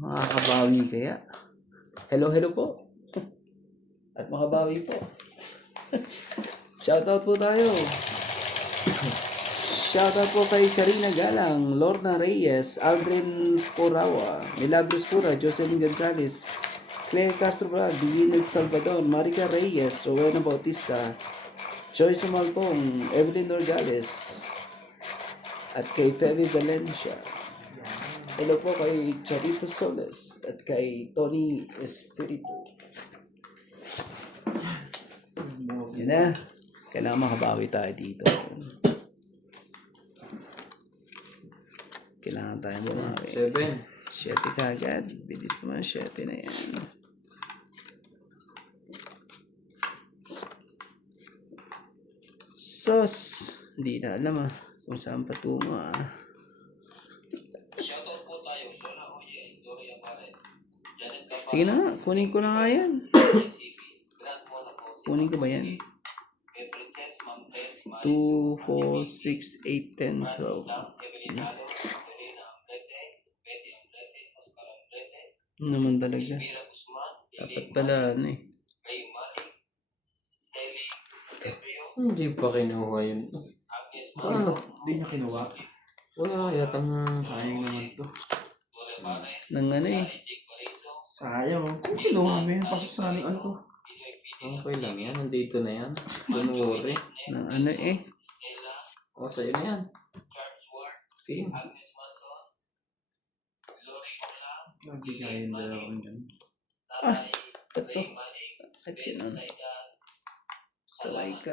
Makakabawi kaya? Hello po. At makabawi po. Shoutout po tayo. Shoutout po kay Karina Galang, Lorna Reyes, Aldrin Porawa, Milagros Pura, Jocelyn Gonzalez, Claire Castro Brad, Divina Salvador, Marica Reyes, Rowena Bautista, Joyce Malpong, Evelyn Nordales, at kay Femi Valencia. Hello po kay Charito Soles at kay Tony Espiritu. Yan na. Kailangan makabawi tayo dito. Kailangan tayo bumawi. 7 kagad. Bilis naman 7 na yan. Sos. Hindi na alam kung saan patungo Sige na nga. Kunin ko na nga yan. Kunin ko ba yan? 2, 4, 6, 8, 10, 12. Naman talaga. Dapat pala Hindi pa kinuha yun. Ano? Hindi niya kinuha? Wala yatang Sayang naman to. Nang Sayang. Kung kinuha mo yan, pasok sa aling to. okay lang yan. Nandito na yan. Don't worry. Nang O, sa'yo na yan. Team. Nabigayin na lang dyan. Ito. At yun. Saway ka.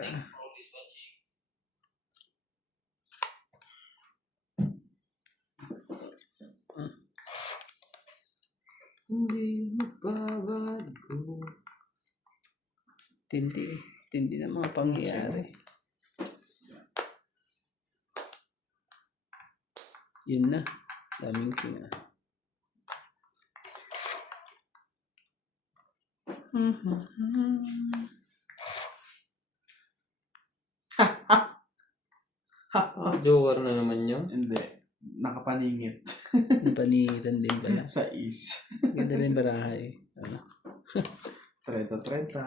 Hindi magbabago. Tindi na mga pangyayari. Yun na. Daming kinga. Joker na naman yun. Hindi. Nakapaningit. Panitan din pala. Sa is. Ganda rin barahay. 30-30.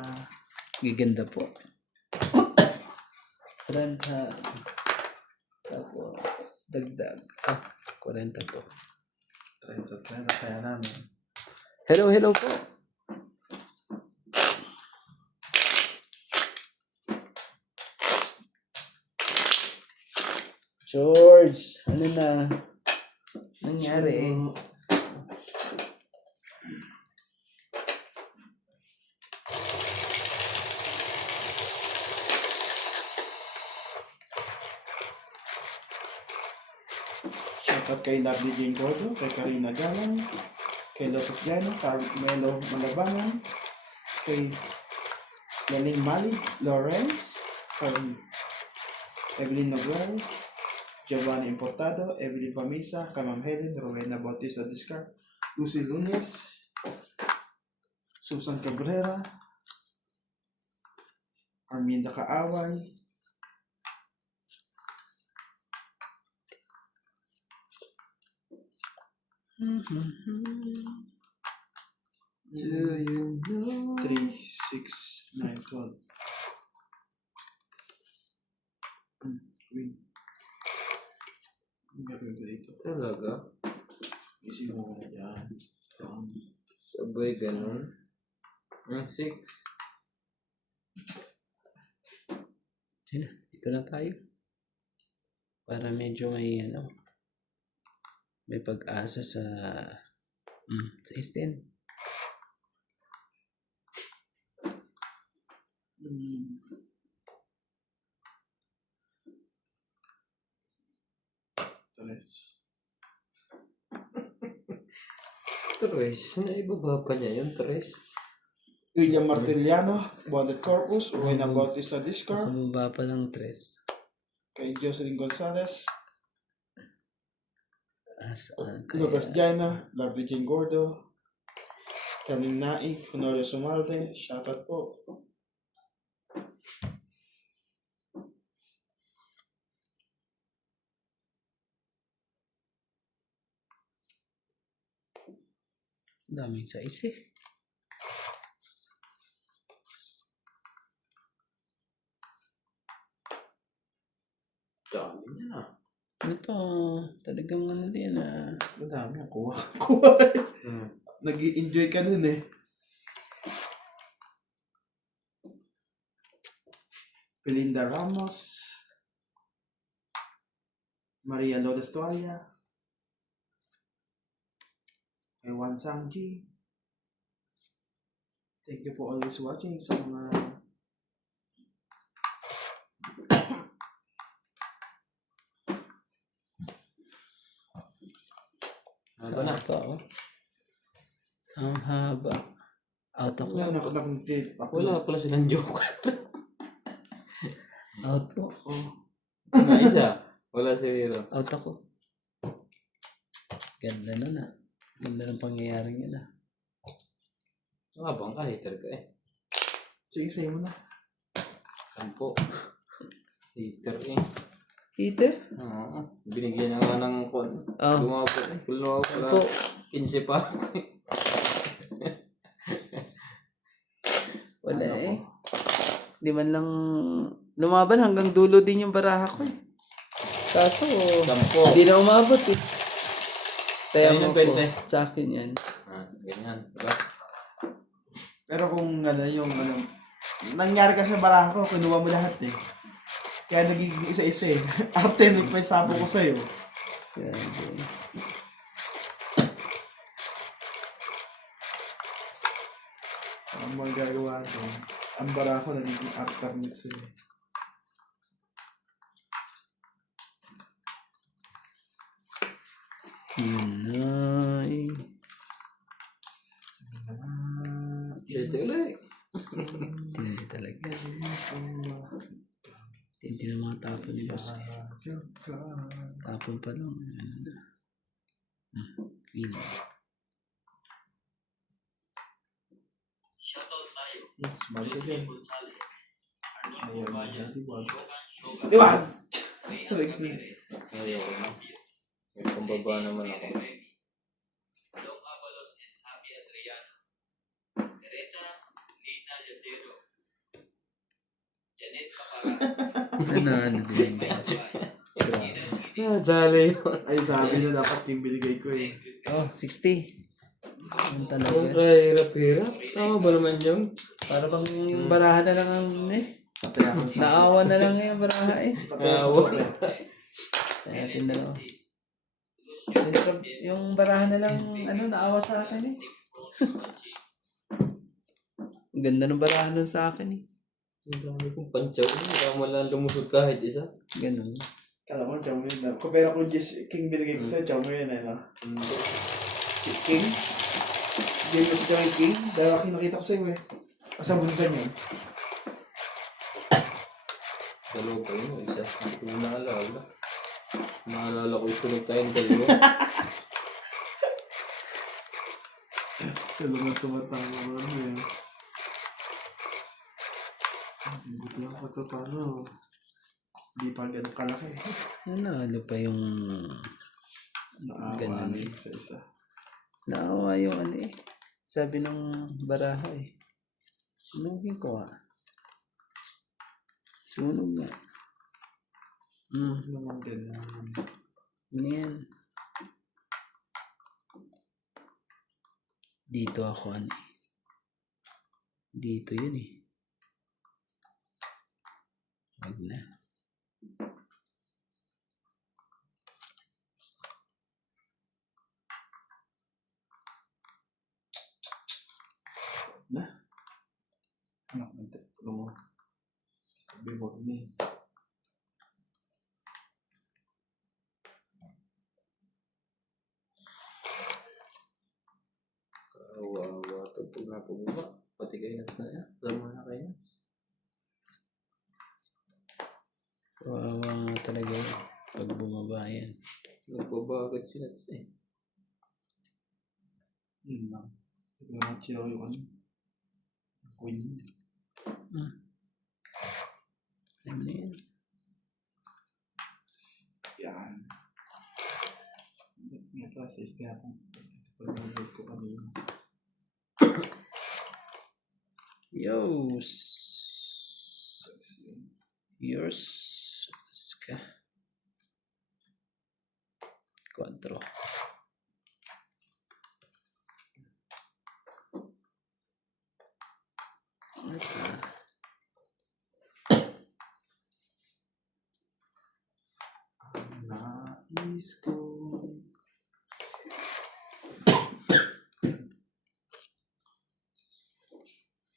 Giganda po. 30. Tapos, dagdag. 40 to. 30-30 kaya namin. Hello po. George, ano na nangyari? Shoutout kay Lovely Jane Gordo, kay Karina Galang, kay Lopez Llano, Carmelo Malabanan, kay Yaling Mali Lawrence, kay Evelyn Nogales, Giovanni Importado, Evelyn Pamisa, kay Ma'am Helen, Rowena Bautista Discar, Lucy Lunes, Susan Cabrera, Arminda Kaaway, Do you know? 3, 6, 9, 12. Win. Ang gagawin ko dito. Talaga? Isip mo na dyan. Sabay ganun. 6. Sina, dito na tayo. Para medyo may may pag-asa sa STEM. Tres. Naibaba pa niya yun, Tres. William Martiliano, Bonnet Corpus, Rowena Bautista Discar, Bumaba pa ng 3. kay Jocelyn Gonzalez, Saan Lucas kaya? Diana, Lovely Jane Gordo, Kaling Naik, Honorio Sumalde, shoutout po. Daming size eh. Dami niya. Ito, talagang ano din ah. Madami ang kuha. Kuha. Hmm. Nag-i-enjoy ka dun eh. Belinda Ramos. Maria Lourdes Toalla. Ewan Sangji. Thank you for always watching sa mga Haba na. Ito oh. Ang haba. Out ako. Wala pala silang joke. Out po. Na isa. Wala si Riro. Out ako. Ganda na na. Ganda ng pangyayaring yun ah. Habang ka, hater ka eh. Sige, sa'yo mo na. Sampo. Hater eh. Peter? Oo. Binigyan na nga ng kon. Oh. Lumapo eh. Lumapo Sampo. na. 15 pa. Wala eh. Di man lang lumaban hanggang dulo din yung baraha ko eh. Kaso, Sampo. hindi na umabot eh. Kaya Ayun mo yung ko, pwede. sa akin yan. Ganyan. Diba? Pero kung ano yung ano, nangyari ka sa baraha ko, kinuha mo lahat eh. Kaya nagiging isa-isa eh. Arte, may sapo ko sa'yo. Grabe. Ang mga gagawa doon. Ang baraha ko nagiging alternate sa'yo. Yun na eh. Pwede ulit. Tindi talaga. Tindi na mga tapon ni boss eh. Tapon pa lang. Ano na. Queen. Sumali ka dyan. Ayan, Diwan! Sabi ko yun. Ngayon ko na. May pambaba naman ako. Nanalo din. Dali yun. Ay, sabi na dapat yung binigay ko eh. Oh, 60. Yan Ang talaga. kahirap-hirap. Tama ba naman yung? Para bang baraha na lang ang eh. Patay ako sa Naawa na lang yung baraha eh. patay ako sa Kaya tinanong. Yung baraha na lang ano naawa sa akin eh. Ang ganda ng baraha nun sa akin eh. Ang dami kong pantsaw. Wala mo lang lumusod kahit isa. Ganun. Kala mo, chow mo yun na. Kung pero kung just King binigay ko sa'yo, chow mo yun eh, no? King? Bigay ko sa chow yung King? Dahil nakita ko sa'yo eh. Asa mo nito yun? Dalawa pa yun. Isa. Hindi ko naalala. Naalala ko yung sunog tayong dalawa. Talagang tumatama mo ano eh. Buti lang ko ito paano. Hindi pa ganun kalaki. Nanalo pa yung Naawa ganun na eh. isa-isa. Naawa yung ano eh. Sabi ng baraha eh. Sunugin ko ah. Sunog nga. Naman ganun. Ano yan? Dito ako ano eh. Dito yun eh. Wag na. Na? Anak ng telepono mo. Sabi mo ni. Kawawa. Tugtog na po ba? Pati kayo na yan. Alam mo na kayo. Kawawa nga talaga yun. Pag bumaba yan. Nagbabagat si Nats eh. Yun lang. Nag-chill yung ano. Queen. Alam na yan. Yan. May process na ako. Pag-download ko kanina. Yours. Yours. Ska. Kontro. Nais ko.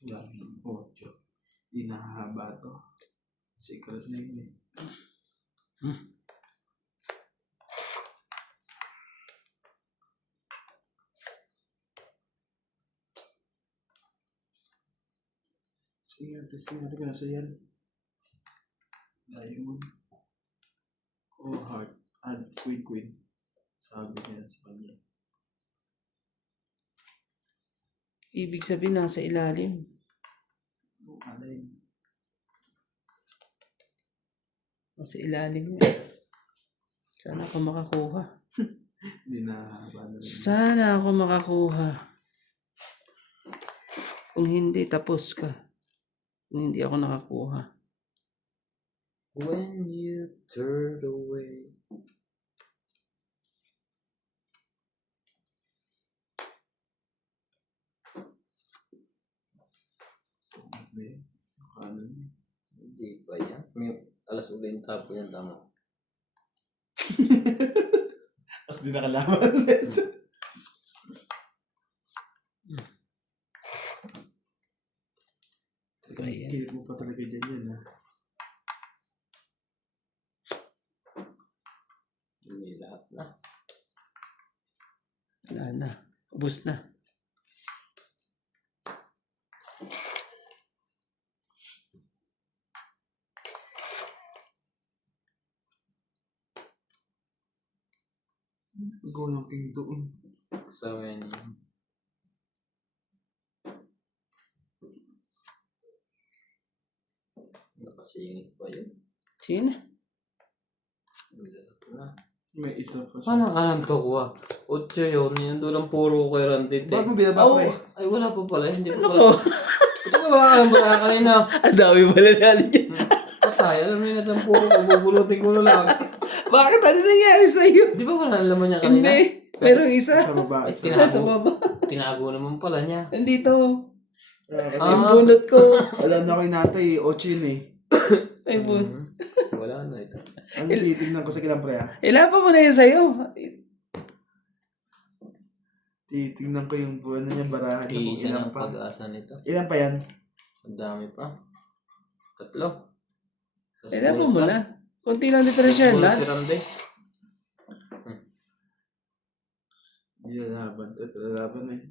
Yan, 8. Inahaba to. Secret na yun eh. Sige, testing natin kung nasa yan. Diamond. Oh, heart. Add queen. Sabi niya sa kanya. Ibig sabihin nasa ilalim. Oh, alin. Nasa ilalim niya. Sana ako makakuha. Hindi nahaba na rin. Sana ako makakuha. Kung hindi, tapos ka. Kung hindi ako nakakuha. When you turn away. Hindi. Kanan eh. Hindi pa yan. May alas uli yung tapo yan, tama. Tapos di nakalaban ulit. Ayan. Kilit mo pa talaga dyan yan ha. Hindi lahat na. Wala na. Ubus na. Go yung king doon. Kasama yan yun. Nakasingit pa yun. Sino? Lahat na. May isa pa siya. Paano ka nang tukuha? 8 yun. Yung doon puro kay Randit eh. Ba't mo binaba Oh, pre? ay wala pa pala. Hindi pa Ano pala. ko? Ito ba wala ka lang ba kanina? Ang dami pala natin yan. Patay. Alam niyo na puro ko. Bubulutin ko na lang. Bakit ano nangyari sa'yo? Di ba wala laman niya kanina? Hindi. Merong isa. Sa baba. Ay, Nasa baba. Tinago naman pala niya. Nandito. Ah, Yung bunot ko. wala na kay natay. 8 yun eh. Ay, bunot. Wala na ito. Ang titignan ko sa kilang pre ha. Ilapan mo na yun sa'yo. Titignan ko yung buwan na niyang barahan. Kung Iisa ilan ng pa. pag-asa nito. Ilan pa yan? Ang dami pa. 3. Tapos Ilapan bunot mo lang. na. Kunti lang differential, Bunot si lads. Randy. Hindi na laban to. Ito laban eh.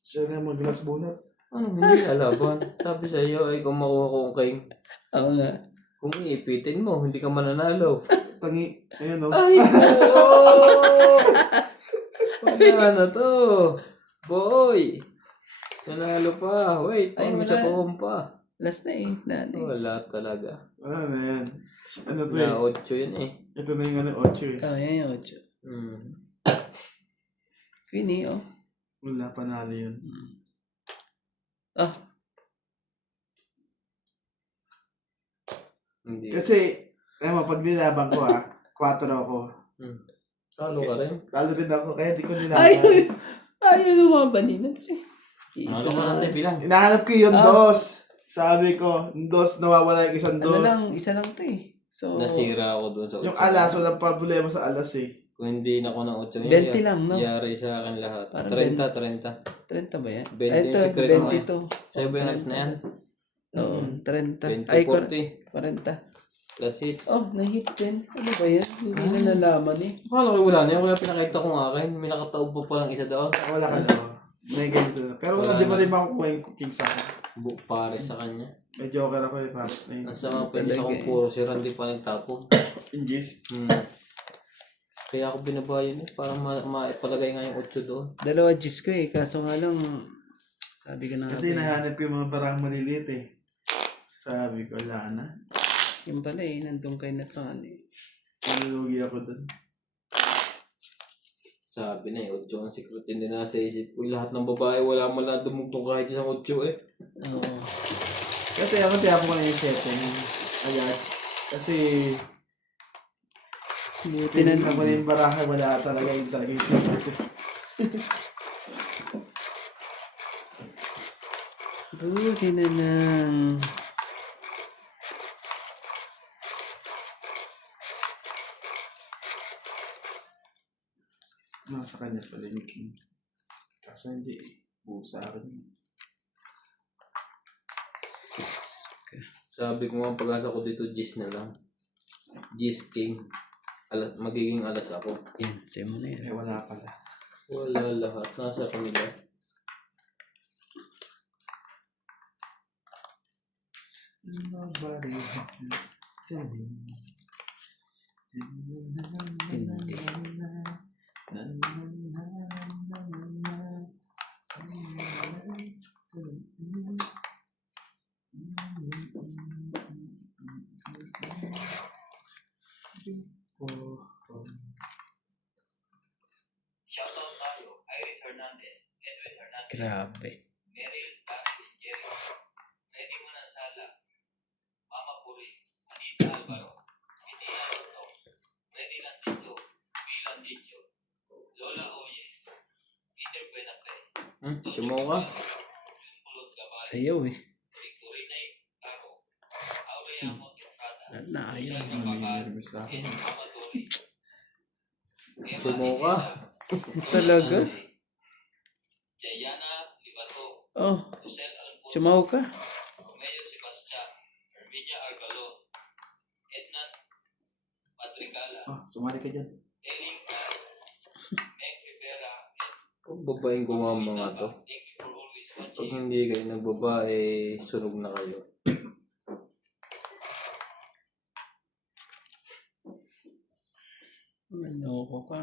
Siya na mag-glass bunat. Ano, hindi lalaban. Sabi sa iyo ay kung makuha ko ang king. Oo nga. Kung iipitin mo, hindi ka mananalo. Tangi. Ayan o. Ay, po! Wala na to. Boy! Nanalo pa. Wait, Ay, parang wala. isa pa. Last na eh. Nani. Wala talaga. Wala na yan. Ano to Na eh. 8 yun eh. Ito na yung ano, 8 eh. Oh, yan yung 8. Hmm. Queenie, oh. Wala panalo yun. Ah, Hindi. Kasi, mo, pag nilaban ko ha, 4 ako. Hmm. Talo ka rin. Talo rin ako, kaya di ko ayaw. nilaban. Ayaw lumaban ni Nats eh. Talo ka lang tayo bilang. Hinahanap ko yung dos. Sabi ko, yung dos, nawawala yung isang Ano dos. lang, isa lang to eh. So, Nasira ako doon sa 8. Yung alas, walang problema sa alas eh. Kung hindi na ako ng 8 20 lang, no? Yari sa akin lahat. Parang 30. 30 ba yan? 20 Ay, ito, yung secret mo 22. Sa'yo ba yung alas na yan? Oo, 30. 20, Ay, 40. 40. Plus hits. Oh, na-hits din. Ano ba yan? Hindi na nalaman eh. Akala ko wala na yun. Kaya pinakita ko ng akin. May nakataob pa palang isa doon. Wala ka na. May ganyan sila. Pero Wala hindi na. pa rin makukuha yung king sa akin. Book pares sa kanya. May joker ako eh, parang na yun. Nasa mga pinis Talaga akong eh. puro si Randy pa nagtapon. Ingis. Kaya ako binabayan eh. Para maipalagay nga yung 8 doon. Dalawa G's ko eh. Kaso nga lang, sabi ko na nga Kasi ba eh. nahanap ko yung mga barang maliliit eh. Sabi ko, wala na. Yung pala eh, nandun kay Nats ang ano eh. Nalulugi ako dun. Sa Sabi na eh, 8 ang secret hindi nasa isip ko. Lahat ng babae, wala man lang dumugtong kahit isang 8 eh. Oo. Kasi ako tiyapo ko na yung 7. Ayan. Kasi Tinan tinanong ko na yung baraha, wala talaga yung 7. Buti na lang. Nasa kanya pala yung king. Kaso hindi. Buo sa akin. Sabi ko nga pag-asa ko dito, Gis na lang. Gis King. Magiging alas ako. Yan, sa'yo mo na yan. Eh wala pala. Wala lahat. Nasa kanila. Nobody has tell me. Shoutout tayo, Iris Hernandez, Edwin Hernandez, Grabe. Meryl, David, Jerry, Freddy Manansala, Mama Puri, Anita Alvaro, Edina Lito, Freddy Landicho, V. Landicho, Lola Oye, Peter Buenapre, Sumo ka? Pulot Gabay, Ayaw eh. Victorina Caro, Aureamo Estrada, Lahat na ayaw. Nervous sa akin. Amadori, Sumo ka? Talaga? Jayana Libato, Oh, Josel Alfonso, chumaw ka. Romeo Sebastian, Herminia Argalon, Ednan Padrigala, Sumali ka dyan. Eling Car, Meg Rivera, Kung babaeng gumawa mga to. thank you for always Pag watching. hindi kayo nagbabae, sunog na kayo. Manoko ka.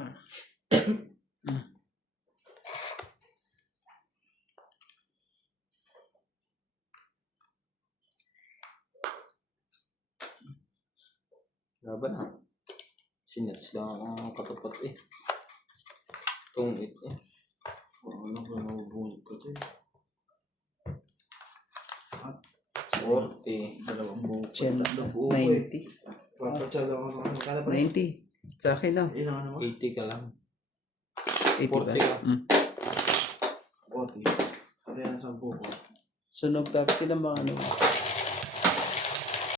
Laban na. Sinats lang ang katapat eh. Tungit eh. Ano ba mabubunod ko ito? 40. Dalawang buo. Chen, Tatlong buo eh. 90. Papatsalo ako ng ano. Kala pa 90. Sa akin lang. Ilang ano ba? 80 ka lang. 80 ba? 40 ka. 40. Kaya yan 10 ko. Sunog tapos sila mga ano.